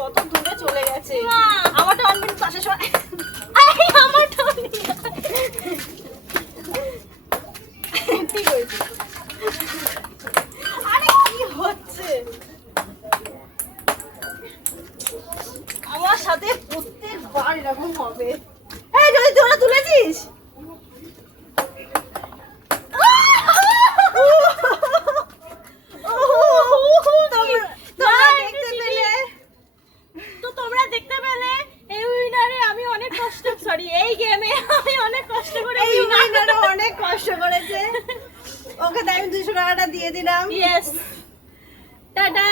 কত দূরে চলে গেছে। আমারটা অনবেন পাশে সবাই। আমারটা ঠিক হয়েছে। আরে কি হচ্ছে আমার সাথে? প্রত্যেকবার এরকম হবে। এই যদি তোরা তুলেছিস তোমরা দেখতে পেলে এই উইনারে আমি অনেক কষ্ট, সরি এই গেমে আমি অনেক কষ্ট করে, এই উইনারে অনেক কষ্ট করেছে। ওকে তাই আমি 200 টাকাটা দিয়ে দিলাম। Yes, tata.